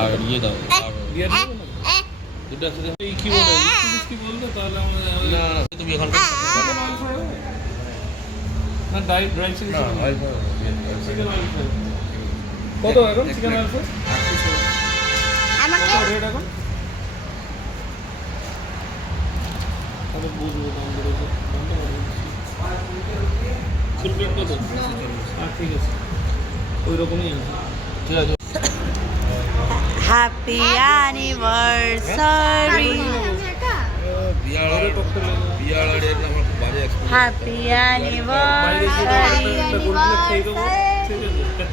আর ইয়ে দাও বিয়ার দেবো না? দুটো একসাথে এই কি বলে কি বললে তাহলে আমাদের না না তুমি এখন না ড্রাই চিকেন না হয় চিকেন অয়েল ফ্রাই কত এখন চিকেন অয়েল ফ্রাই আমাকে কত রেট এখন তাহলে বুঝবো দাম বলেছে ফুল প্লেট কত ঠিক আছে ওই রকমই আছে ঠিক আছে হ্যাপি অ্যানিভার্সারি বিয়ার আর এর আমার খুব বাজে এক্সপেরিয়েন্স হ্যাপি অ্যানিভার্সারি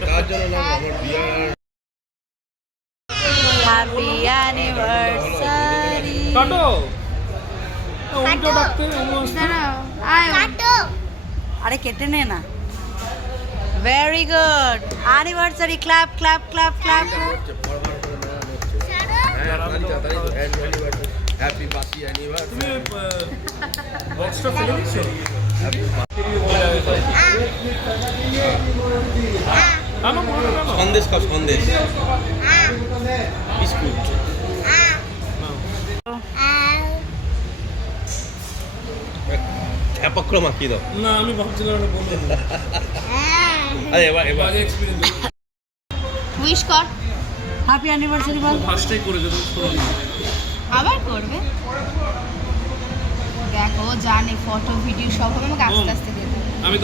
তার জন্য না আমার বিয়ার হ্যাপি অ্যানিভার্সারি কাটো উল্টো ডাকতে কাটো আরে কেটে নে না very good anniversary clap clap clap clap happy বাসি অ্যানিভার্সারি তুমি বক্সটা ফেলে দিচ্ছ আনো মনে না সন্দেশ খাও সন্দেশ বিস্কুট খ্যাপক করে মাখিয়ে দাও না আমি ভাবছিলাম ওটা বলবো না আরে এবার বাজে এক্সপেরিয়েন্স উইশ কর হ্যাপি অ্যানিভার্সারি বল ফার্স্টেই করে যেত আবার করবে দেখো জানে ফটো ভিডিও সব হবে আমাকে আস্তে আস্তে